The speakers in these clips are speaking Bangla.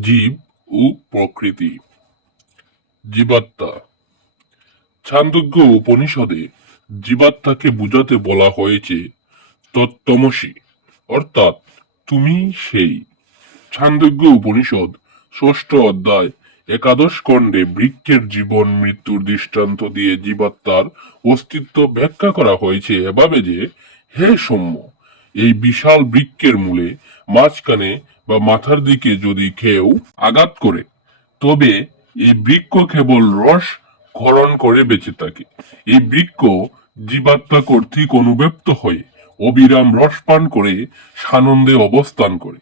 জীব ও প্রকৃতি। জীবাত্মা। ছান্দোগ্য উপনিষদে জীবাত্মাকে বুঝাতে বলা হয়েছে তত্তমসী অর্থাৎ তুমি সেই। ছান্দোগ্য উপনিষদ ষষ্ঠ অধ্যায় একাদশ খণ্ডে বৃক্ষের জীবন মৃত্যুর দৃষ্টান্ত দিয়ে জীবাত্মার অস্তিত্ব ব্যাখ্যা করা হয়েছে এভাবে যে, হে সৌম্য এই বিশাল বৃক্ষের মূলে মাঝখানে বা মাথার দিকে যদি কেউ আঘাত করে, তবে এই বৃক্ষ কেবল রস ক্ষরণ করে বেঁচে থাকে। এই বৃক্ষ জীবাত্মা কর্তৃক অনুব্যপ্ত হয়ে অবিরাম রস পান করে, সানন্দে অবস্থান করে।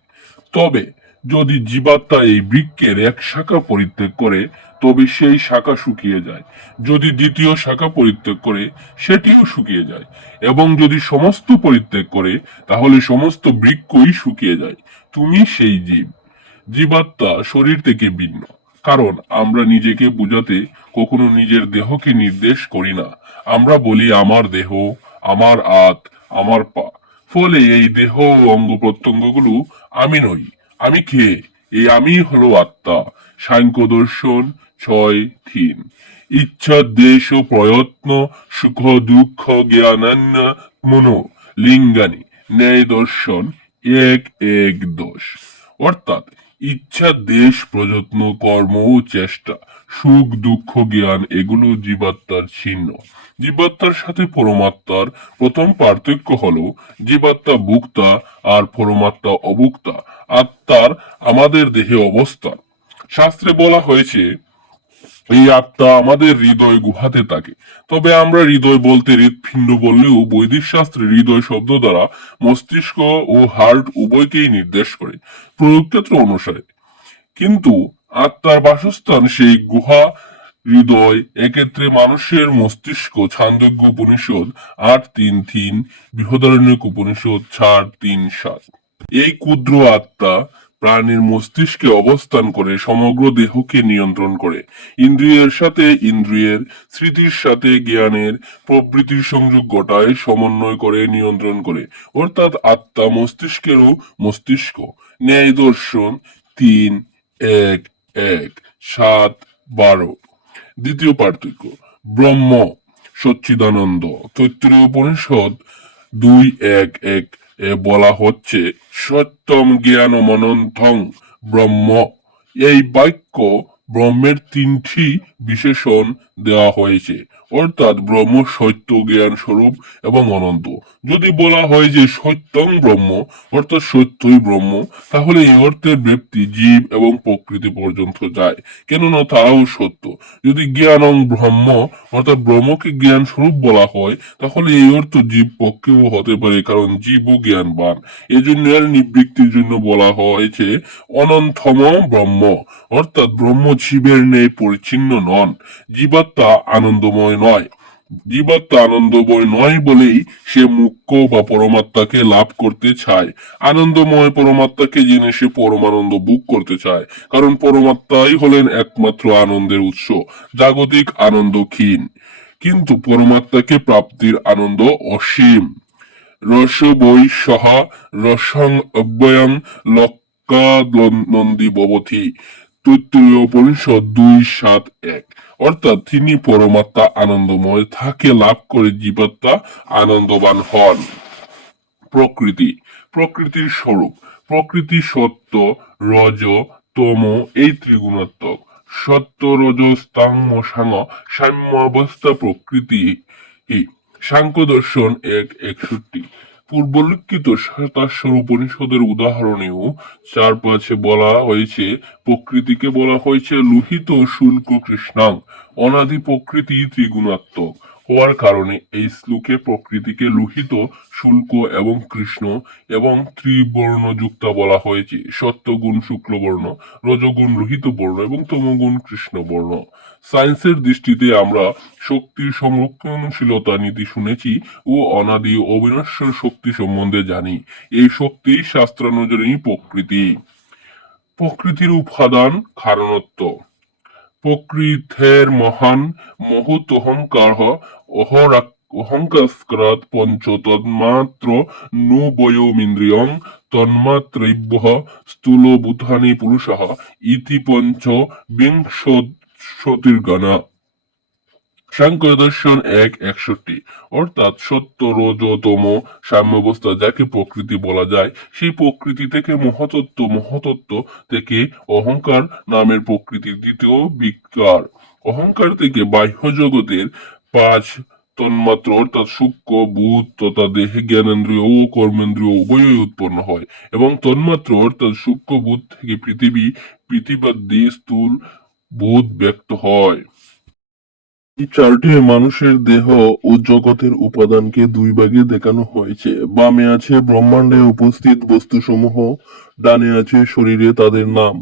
তবে যদি জীবাত্মা এই বৃক্ষের এক শাখা পরিত্যাগ করে তবে সেই শাখা শুকিয়ে যায়। যদি দ্বিতীয় শাখা পরিত্যাগ করে, সেটিও শুকিয়ে যায়। এবং যদি সমস্ত পরিত্যাগ করে, তাহলে সমস্ত বৃক্ষই শুকিয়ে যায়। তুমি সেই জীব। জীবাত্মা শরীর থেকে ভিন্ন। কারণ আমরা নিজেকে বুঝাতে কখনো নিজের দেহকে নির্দেশ করি না। আমরা বলি, আমার দেহ, আমার আত আমার পা। ফলে এই দেহ অঙ্গ প্রত্যঙ্গগুলো আমি নই, আমি কে? এই আমি হলো আত্মা। সাংখ্য দর্শন ছয় তিন। ইচ্ছা, দেশ ও প্রয়ত্ন, সুখ, দুঃখ জ্ঞানান্য মনো, লিঙ্গানি, ন্যায় দর্শন, এক এক দোষ অর্থাৎ ইচ্ছা, দেশ, প্রযত্ন, কর্ম ও চেষ্টা, সুখ, দুঃখ, জ্ঞান, এগুলো জীবাত্মার চিহ্ন জীবাত্মার সাথে পরমাত্মার প্রথম পার্থক্য হলো, জীবাত্মা ভুক্তা আর পরমাত্মা অভুক্তা, আত্মার আমাদের দেহে অবস্থান। শাস্ত্রে বলা হয়েছে এই আত্মা আমাদের হৃদয় গুহাতে থাকে। তবে আমরা হৃদয় বলতে হৃৎপিণ্ড বললেও বৈদিক শাস্ত্রে হৃদয় শব্দ দ্বারা মস্তিষ্ক ও হার্ট উভয়কেই নির্দেশ করে প্রয়োগক্ষেত্র অনুসারে। কিন্তু আত্মার বাসস্থান সেই গুহা, হৃদয়, এক্ষেত্রে মানুষের মস্তিষ্ক, ছান্দোগ্য উপনিষদ, আট, তিন তিন, বৃহদারণ্যক উপনিষদ, চার, তিন, সাত। এই ক্ষুদ্র আত্মা প্রাণীর মস্তিষ্কে অবস্থান করে সমগ্র দেহকে নিয়ন্ত্রণ করে। ইন্দ্রিয়ের সাথে ইন্দ্রিয়ের, স্মৃতির সাথে জ্ঞানের প্রবৃত্তির সংযোগ ঘটায়, সমন্বয় করে, নিয়ন্ত্রণ করে। অর্থাৎ আত্মা মস্তিষ্কেরও মস্তিষ্ক। ন্যায় দর্শন তিন, এক এক, সাত, বারো। দ্বিতীয় পার্থক্য, ব্রহ্ম সচ্চিদানন্দ। তৈত্রীয় উপনিষদ দুই, এক এক বলা হচ্ছে সত্যম জ্ঞান মনন্থং ব্রহ্ম। এই বাক্য ব্রহ্মের তিনটি বিশেষণ দেওয়া হয়েছে। অর্থাৎ ব্রহ্ম সত্য জ্ঞান স্বরূপ এবং অনন্ত। যদি বলা হয় যে সত্যং ব্রহ্ম, অর্থাৎ সত্যই ব্রহ্ম, তাহলে এই অর্থের ব্যক্তি জীব এবং প্রকৃতি পর্যন্ত যায়। কেননা তারাও সত্য। যদি জ্ঞানং ব্রহ্ম, অর্থাৎ ব্রহ্মকে জ্ঞান স্বরূপ বলা হয়, তাহলে এই অর্থ জীব পক্ষেও হতে পারে, কারণ জীবও জ্ঞানবান। এজন্য এর নিবৃত্তির জন্য বলা হয়েছে, অনন্তম ব্রহ্ম, অর্থাৎ ব্রহ্ম জীবের ন্যায় পরিচ্ছিন্ন নন। জীবাত্মা আনন্দময় নয়। জীবাত্মা আনন্দময় নয় বলেই সে মুখ্য বা পরমাত্মাকে লাভ করতে চায়। আনন্দময় পরমাত্মাকে জেনে সে পরমানন্দ বুক করতে চায়। কারণ পরমাত্মাই হলেন একমাত্র আনন্দের উৎস, জাগতিক আনন্দ ক্ষীণ কিন্তু পরমাত্মাকে প্রাপ্তির আনন্দ অসীম। রস বৈ সহ রসং অব্যয়ং লক্কানন্দী ববথি তৈত্তরীয় উপনিষদ দুই সাত এক। অর্থাৎ তিনি পরমাত্মা আনন্দময় থাকে, লাভ করে জীবাত্মা আনন্দবান হন। প্রকৃতি, প্রকৃতির স্বরূপ। প্রকৃতি সত্য, রজ, তম, এই ত্রিগুণাত্মক। সত্য, রজ স্তাঙ্গ সাঙ্গ সাম্য অবস্থা প্রকৃতি সাংখ্য দর্শন এক একষট্টি। পূর্বলিখিত তার উপনিষদের উদাহরণেও চার পাঁচে বলা হয়েছে, প্রকৃতিকে বলা হয়েছে, লোহিত শুল্ক কৃষ্ণাং, অনাদি প্রকৃতি ত্রিগুণাত্মক। হওয়ার কারণে এই শ্লোকে প্রকৃতিকে লোহিত, শুল্ক এবং কৃষ্ণ এবং ত্রিবর্ণ যুক্তা বলা হয়েছে। সত্যগুণ শুক্লবর্ণ, রজগুণ লোহিত বর্ণ এবং তমগুণ কৃষ্ণ বর্ণ। সায়েন্সের দৃষ্টিতে আমরা শক্তির সংরক্ষণশীলতা নীতি শুনেছি ও অনাদি অবিনশ্বর শক্তি সম্বন্ধে জানি। এই শক্তি শাস্ত্রানুযায়ী প্রকৃতি। প্রকৃতির উপাদান কারণত্ব প্রকৃতের মহান মহৎ অহংকার অহরাক্ষ অহংকাস্করাৎ পঞ্চ তন্মাত্র নো বয়োমিন্দ্রিয়ং ইতি পঞ্চ সাংখ্য দর্শন এক একষট্টি অর্থাৎ সত্য রজতম সাম্যাবস্থা যাকে প্রকৃতি বলা যায়, সেই প্রকৃতি থেকে মহাতত্ত্ব মহাতত্ত্ব থেকে অহংকার নামের প্রকৃতির দ্বিতীয় বিকার। অহংকার থেকে বাহ্য জগতের পাঁচ, তন্মাত্র অর্থাৎ সূক্ষ্ম, ভূত তথা দেহে জ্ঞানেন্দ্রিয় ও কর্মেন্দ্রিয় উভয়ই উৎপন্ন হয় এবং তন্মাত্র অর্থাৎ সূক্ষ্ম, ভূত থেকে পৃথিবী পৃথিবাদ্যি স্থূল ভূত ব্যক্ত হয়। এই চার্টে মানুষের দেহ ও জগতের উপাদানকে দুই ভাগে দেখানো হয়েছে। বামে আছে ব্রহ্মাণ্ডে উপস্থিত বস্তুসমূহ, ডানে আছে শরীরে তাদের নাম।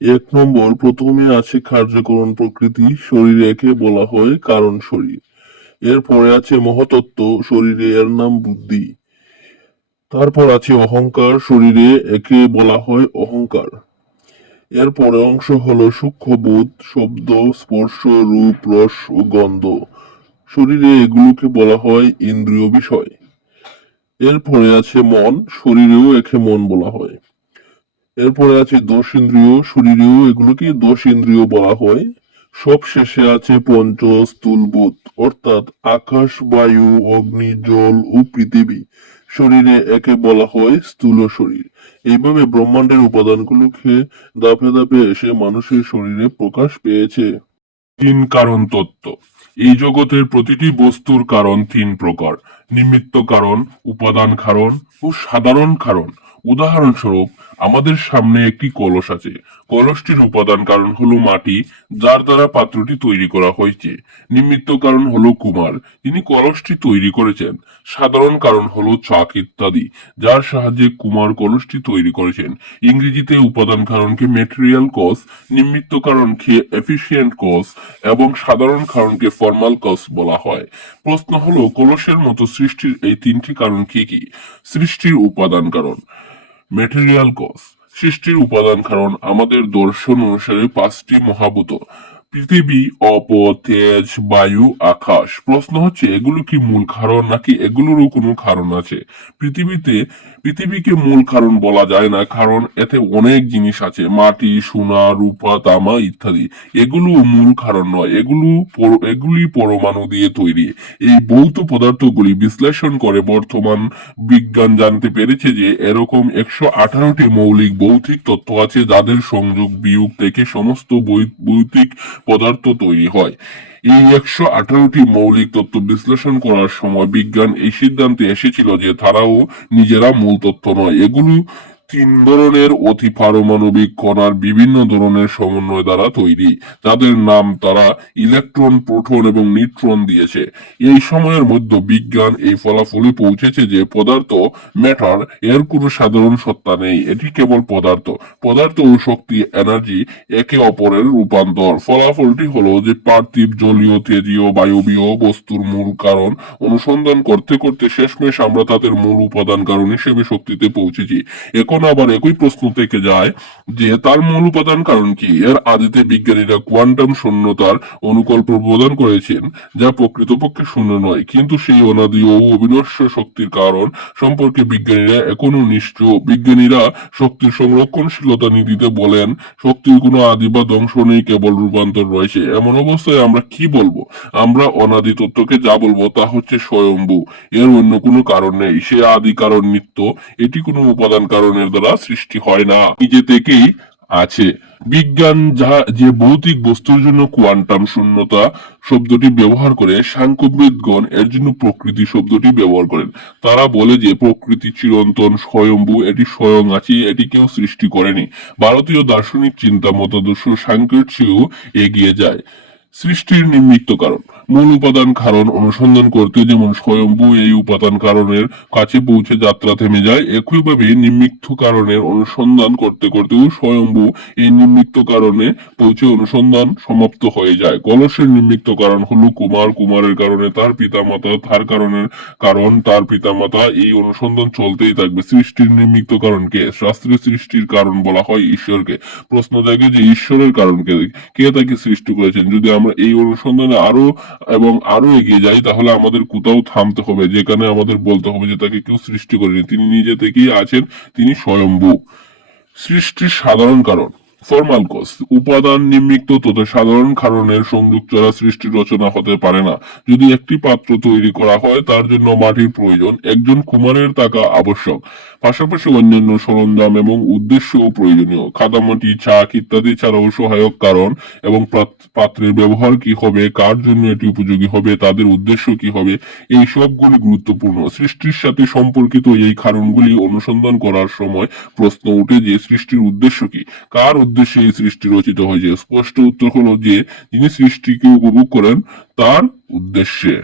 এক নম্বর, প্রথমে আছে কার্যকরণ প্রকৃতি, শরীরে একে বলা হয় কারণ শরীর। এরপরে আছে মহতত্ত্ব শরীরে এর নাম বুদ্ধি। তারপর আছে অহংকার, শরীরে একে বলা হয় অহংকার। এর পরে অংশ হলো সূক্ষ্মবোধ, শব্দ, স্পর্শ, রূপ, রস ও গন্ধ। শরীরে এগুলোকে বলা হয় ইন্দ্রিয় বিষয়। এরপরে আছে মন, শরীরেও একে মন বলা হয়। এরপরে আছে দোষ ইন্দ্রিয়, শরীরেও এগুলোকে দোষ ইন্দ্রিয় বলা হয়। সব শেষে আছে পঞ্চ স্থূলবোধ অর্থাৎ আকাশ, বায়ু, অগ্নি, জল ও পৃথিবী। শরীরে একে বলা হয় স্থূল শরীর। এইভাবে ব্রহ্মাণ্ডের উপাদানগুলোকে ধাপে ধাপে এসে মানুষের শরীরে প্রকাশ পেয়েছে। তিন কারণ তত্ত্ব। এই জগতের প্রতিটি বস্তুর কারণ তিন প্রকার। নিমিত্ত কারণ, উপাদান কারণ ও সাধারণ কারণ। উদাহরণস্বরূপ আমাদের সামনে একটি কলস আছে। কলসটির উপাদান কারণ হলো মাটি, যার দ্বারা পাত্রটি তৈরি করা হয়েছে। নিমিত্ত কারণ হলো কুমার তিনি কলসটি তৈরি করেছেন। সাধারণ কারণ হলো চাক ইত্যাদি, যার সাহায্যে কুমার কলসটি তৈরি করেছেন। ইংরেজিতে উপাদান কারণকে মেটেরিয়াল কস নিমিত্ত কারণকে এফিসিয়েন্ট কজ এবং সাধারণ কারণকে ফর্মাল কস বলা হয়। প্রশ্ন হলো, কলসের মতো সৃষ্টির এই তিনটি কারণ কি কি? সৃষ্টির উপাদান কারণ। মেটেরিয়াল কজ সৃষ্টির উপাদান কারণ আমাদের দর্শন অনুসারে পাঁচটি মহাভূত পৃথিবী অপ তেজ বায়ু, আকাশ। প্রশ্ন হচ্ছে, এগুলো কি মূল কারণ নাকি এগুলোরও কোনো কারণ আছে? পৃথিবীতে, পৃথিবীকে মূল কারণ বলা যায় না, কারণ এতে অনেক জিনিস আছে। মাটি, সোনা, রূপা, তামা ইত্যাদি। এগুলো মূল কারণ নয়। এগুলো এগুলি পরমাণু দিয়ে তৈরি। এই ভৌত পদার্থগুলি বিশ্লেষণ করে বর্তমান বিজ্ঞান জানতে পেরেছে যে, এরকম একশো আঠারোটি মৌলিক ভৌতিক তত্ত্ব আছে যাদের সংযোগ বিয়োগ থেকে সমস্ত বৈ- ভৌতিক পদার্থ তৈরি হয়। এই একশো আঠারোটি মৌলিক তত্ত্ব বিশ্লেষণ করার সময় বিজ্ঞান এই সিদ্ধান্তে এসেছিল যে তারাও নিজেরা মূল তত্ত্ব নয়। এগুলো তিন ধরনের অতি পারমাণবিক কণার বিভিন্ন ধরনের সমন্বয় দ্বারা তৈরি। যাদের নাম তারা ইলেকট্রন, প্রোটন এবং নিউট্রন দিয়েছে। এই সময়ের মধ্যে বিজ্ঞান এই ফলাফলে পৌঁছেছে যে পদার্থ, ম্যাটার, এর কোনো সাধারণ সত্তা নেই। এটি কেবল পদার্থ। পদার্থ ও শক্তি, এনার্জি একে অপরের রূপান্তর। ফলাফলটি হলো যে পার্থিব জলীয়, তেজীয়, বায়বীয় বস্তুর মূল কারণ অনুসন্ধান করতে করতে শেষমেশ আমরা তাদের মূল উপাদান কারণ হিসেবে শক্তিতে পৌঁছেছি। এখন আবার একই প্রশ্ন থেকে যায় যে তার মূল উপাদান কারণ কি? এর আদিতে বিজ্ঞানীরা কোয়ান্টাম শূন্যতার অনুকল্প প্রদান করেছেন, যা প্রকৃতপক্ষে শূন্য নয়, কিন্তু সেই অনাদি ও শক্তির কারণ সম্পর্কে বিজ্ঞানীরা এখনও নিশ্চয়। বিজ্ঞানীরা শক্তির সংরক্ষণশীলতা নীতিতে বলেন, শক্তির কোনো আদি বা ধ্বংস নেই, কেবল রূপান্তর রয়েছে। এমন অবস্থায় আমরা কি বলব? আমরা অনাদি তত্ত্বকে যা বলব তা হচ্ছে স্বয়ম্ভু। এর অন্য কোনো কারণ নেই। সে আদি কারণ নিত্য। এটি কোনো উপাদান কারণের দ্বারা সৃষ্টি হয় না। নিজে থেকেই আছে। বিজ্ঞান যা যে ভৌতিক বস্তুর জন্য কোয়ান্টাম শূন্যতা শব্দটি ব্যবহার করে, সাংখ্যবিদগণ এর জন্য প্রকৃতি শব্দটি ব্যবহার করেন। তারা বলে যে, প্রকৃতি চিরন্তন, স্বয়ম্ভু, এটি স্বয়ং আছে, এটি কেউ সৃষ্টি করেনি। ভারতীয় দার্শনিক চিন্তা মতাদর্শ সাংখ্যের চেয়েও এগিয়ে যায়। সৃষ্টির নিমিত্ত কারণ। মূল উপাদান কারণ অনুসন্ধান করতে যেমন স্বয়ম্ভু এই উপাদান কারণের কাছে পৌঁছে যাত্রা থেমে যায়, একইভাবে নিমিত্ত কারণের অনুসন্ধান করতে করতেও স্বয়ম্ভু এই নিমিত্ত কারণে পৌঁছে অনুসন্ধান সমাপ্ত হয়ে যায়। কলসের নিমিত্ত কারণ হলো কুমার, কুমারের কারণে তার পিতামাতা, তার কারণের কারণ তার পিতামাতা এই অনুসন্ধান চলতেই থাকবে। সৃষ্টির নিমিত্ত কারণকে, শাস্ত্রে সৃষ্টির কারণ বলা হয় ঈশ্বরকে। প্রশ্ন জাগে যে ঈশ্বরের কারণকে কে তাকে সৃষ্টি করেছেন? যদি আমরা এই অনুসন্ধানে আরও এবং আরও এগিয়ে যাই, তাহলে আমাদের কোথাও থামতে হবে। যেখানে আমাদের বলতে হবে যে তাকে কেউ সৃষ্টি করেনি। তিনি নিজে থেকেই আছেন, তিনি স্বয়ম্ভু। সৃষ্টির সাধারণ কারণ। ফর্মাল কজ উপাদান নিমিত্ত তথা সাধারণ কারণের সংযোগ ছাড়া সৃষ্টির রচনা হতে পারে না। যদি একটি পাত্র তৈরি করা হয়, তার জন্য মাটির প্রয়োজন, একজন কুমারের টাকা আবশ্যক। পাশাপাশি অন্যান্য সরঞ্জাম এবং উদ্দেশ্যও প্রয়োজনীয়। কাদামাটি চাক ইত্যাদি ছাড়াও সহায়ক কারণ এবং পাত্রের ব্যবহার কি হবে, কার জন্য এটি উপযোগী হবে, তাদের উদ্দেশ্য কি হবে, এই সবগুলি গুরুত্বপূর্ণ। সৃষ্টির সাথে সম্পর্কিত এই কারণগুলি অনুসন্ধান করার সময় প্রশ্ন ওঠে যে সৃষ্টির উদ্দেশ্য কি, কার উদ্দেশ্যে এই সৃষ্টি রচিত হয়েছে স্পষ্ট উত্তর হলো যে, যিনি সৃষ্টিকে উপভোগ করেন, তার উদ্দেশ্যে।